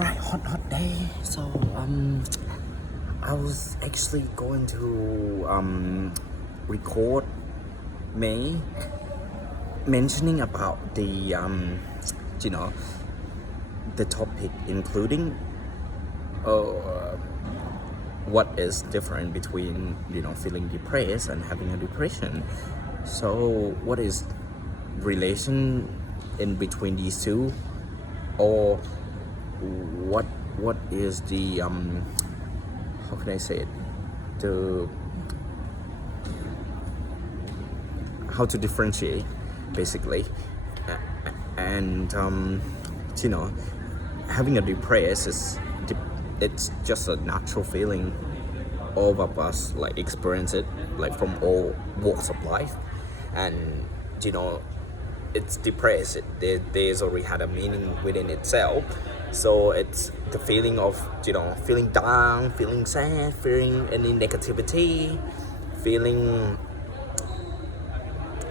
Right, hot day. So I was actually going to record May mentioning about the you know the topic, including what is different between feeling depressed and having a depression. So what is relation in between these two, or what is the how can I say it, the how to differentiate basically. And having a depressed it's just a natural feeling. All of us like experience it, like from all walks of life. And it's depressed, there's already had a meaning within itself. So it's the feeling of feeling down, feeling sad, feeling any negativity, feeling.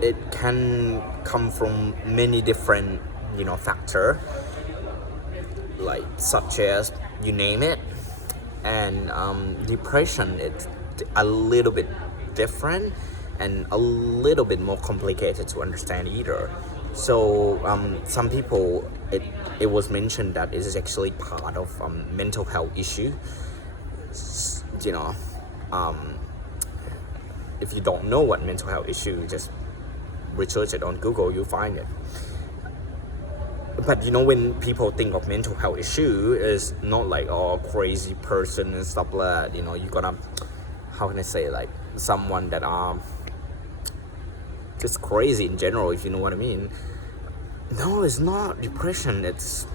It can come from many different factor, like such as you name it. And depression, it's a little bit different and a little bit more complicated to understand either. So some people, it was mentioned that it is actually part of mental health issue. If you don't know what mental health issue, just research it on Google, you'll find it. But when people think of mental health issue, is not like crazy person and stuff like that. You're gonna, how can I say, like someone that just crazy in general, if you know what I mean. No, it's not depression. It's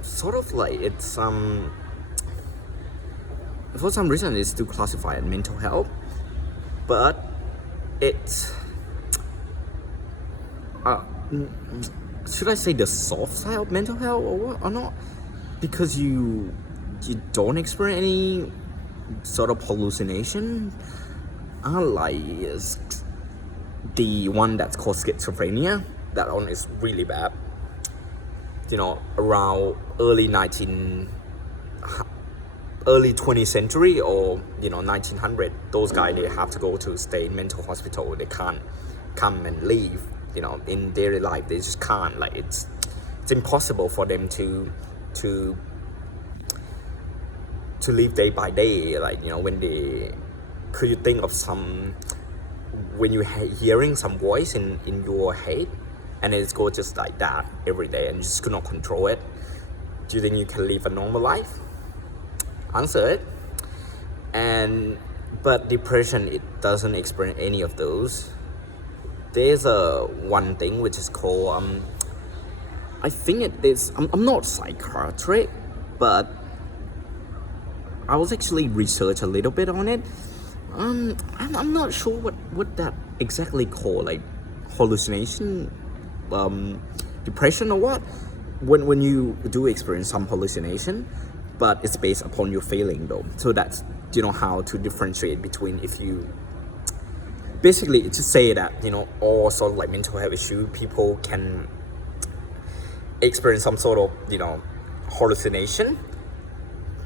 sort of like for some reason it's still classified as mental health, but it's should I say the soft side of mental health, or not? Because you don't experience any sort of hallucination, unlike the one that's called schizophrenia. That one is really bad. Around early 20th century, or 1900, those guys, they have to go to stay in mental hospital. They can't come and leave. In daily life, they just can't. Like it's impossible for them to live day by day. Like when they, could you think of when you hearing some voice in your head, and it's go just like that every day, and you just could not control it? Do you think you can live a normal life? Answer it. But depression, it doesn't experience any of those. There's one thing which is called I think it is, I'm not psychiatric, but I was actually research a little bit on it. I'm not sure what that exactly called, like hallucination, depression, or what. When you do experience some hallucination, but it's based upon your feeling though. So that's how to differentiate between, if you basically to say that all sort of like mental health issue, people can experience some sort of hallucination.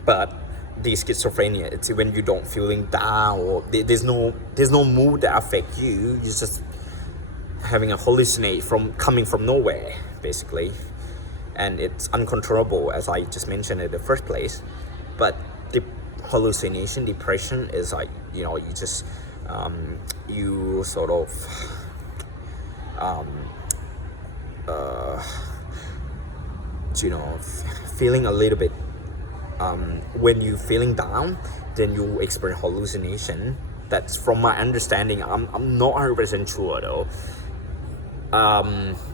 But the schizophrenia, it's when you don't feeling down, or there's no mood that affect you. You're just having a hallucinate coming from nowhere basically, and it's uncontrollable, as I just mentioned in the first place. But the hallucination, depression, is like you just you sort of feeling a little bit, when you feeling down, then you experience hallucination. That's from my understanding. I'm not 100% sure though.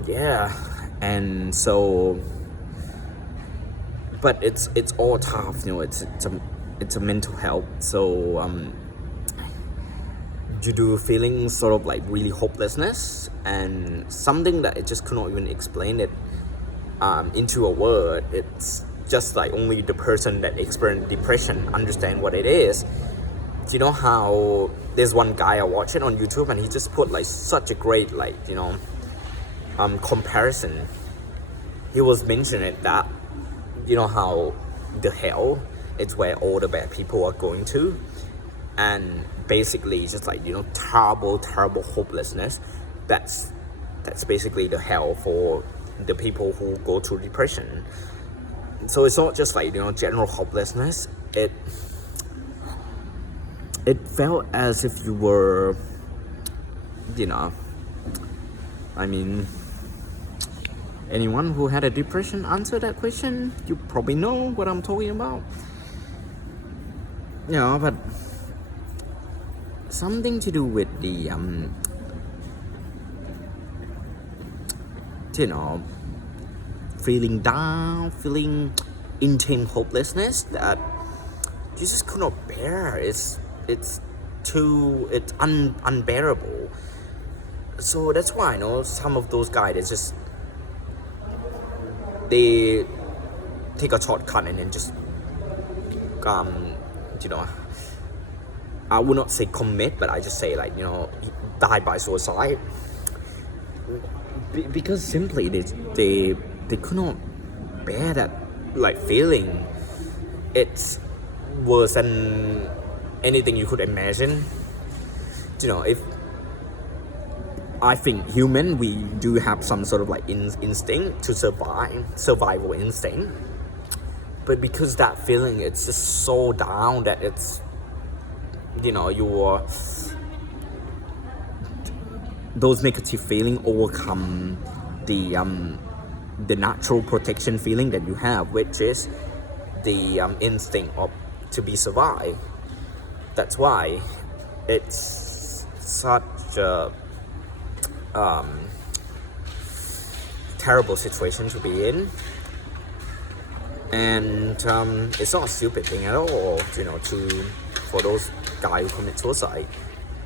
Yeah. And so, but it's all tough, it's a mental health. So you do feeling sort of like really hopelessness, and something that it just could not even explain it into a word. It's just like only the person that experienced depression understand what it is. Do you know how there's one guy I watch it on YouTube, and he just put like such a great comparison. He was mentioning that you know how the hell is where all the bad people are going to, and basically it's just like, you know, terrible hopelessness. That's basically the hell for the people who go through depression. So it's not just like, you know, general hopelessness. It felt as if you were, you know, I mean, anyone who had a depression answer that question, you probably know what I'm talking about. You know, but something to do with the you know, feeling down, feeling intense hopelessness that you just could not bear. It's unbearable. So that's why I know some of those guys, they take a shortcut and then just you know, I would not say commit, but I just say, like, you know, die by suicide. Because simply they could not bear that, like, feeling. It's worse than anything you could imagine. You know, if I think human, we do have some sort of like instinct to survival instinct, but because that feeling, it's just so down that it's, you know, those negative feeling overcome the natural protection feeling that you have, which is the instinct of to be survived. That's why it's such a terrible situation to be in, and it's not a stupid thing at all, you know, for those guys who commit suicide.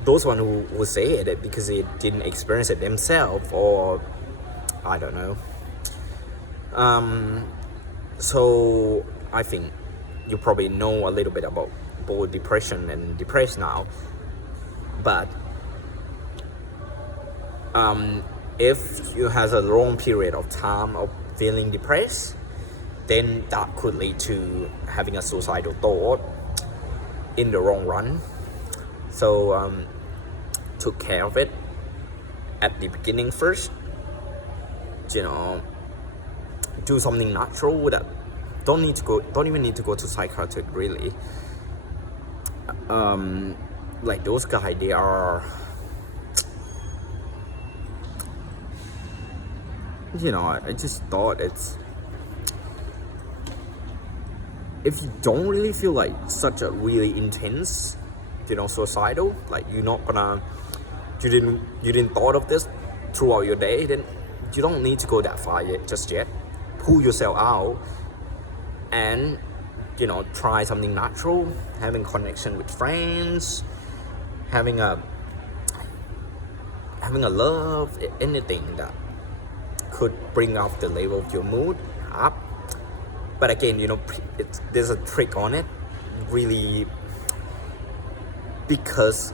Those one who say it because they didn't experience it themselves, or I don't know. So I think you probably know a little bit about both depression and depressed now, but if you have a long period of time of feeling depressed, then that could lead to having a suicidal thought in the long run. So took care of it at the beginning first. You know, do something natural that don't even need to go to psychiatric really. Like those guys, they are, you know, I just thought it's, if you don't really feel like such a really intense, you know, suicidal, like you didn't thought of this throughout your day, then you don't need to go that far yet. Pull yourself out and, you know, try something natural, having connection with friends, having a love, anything that could bring up the level of your mood up. But again, you know, there's a trick on it, really, because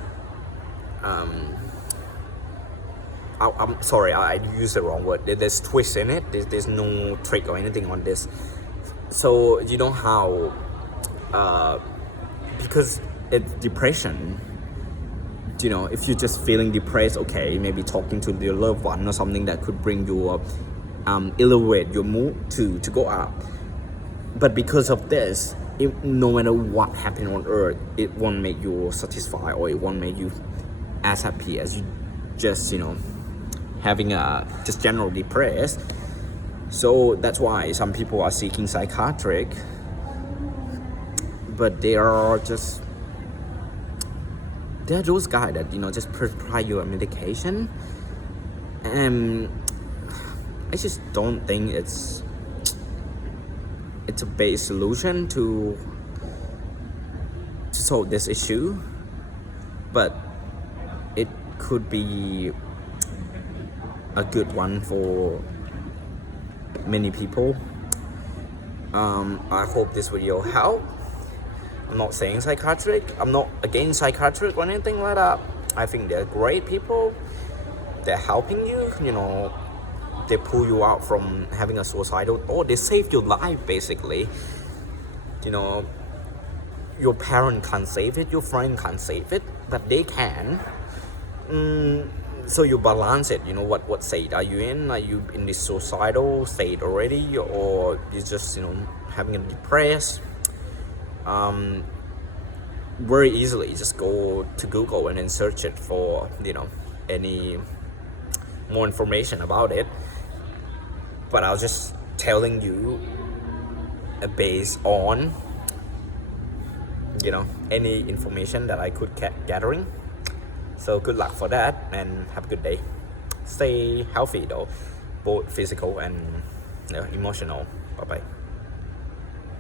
I'm sorry, I used the wrong word. There's twist in it. There's no trick or anything on this. So you know how, because it's depression, you know, if you're just feeling depressed, okay, maybe talking to your loved one or something that could bring you up, elevate your mood to go up. But because of this, no matter what happened on earth, it won't make you satisfied, or it won't make you as happy as you just, you know, having just general depressed. So that's why some people are seeking psychiatric, but there are those guys that, you know, just prescribe you a medication, and I just don't think it's a base solution to solve this issue, but it could be a good one for many people. I hope this video helped. I'm not saying psychiatric, I'm not against psychiatric or anything like that. I think they're great people. They're helping you, you know, they pull you out from having a suicidal thought. They save your life basically. You know, your parent can't save it, your friend can't save it, but they can. So you balance it. You know, what state are you in? Are you in this suicidal state already, or you just having a depressed? Very easily just go to Google and then search it for any more information about it. But I was just telling you based on any information that I could gathering. So good luck for that and have a good day. Stay healthy though, both physical and emotional. Bye bye.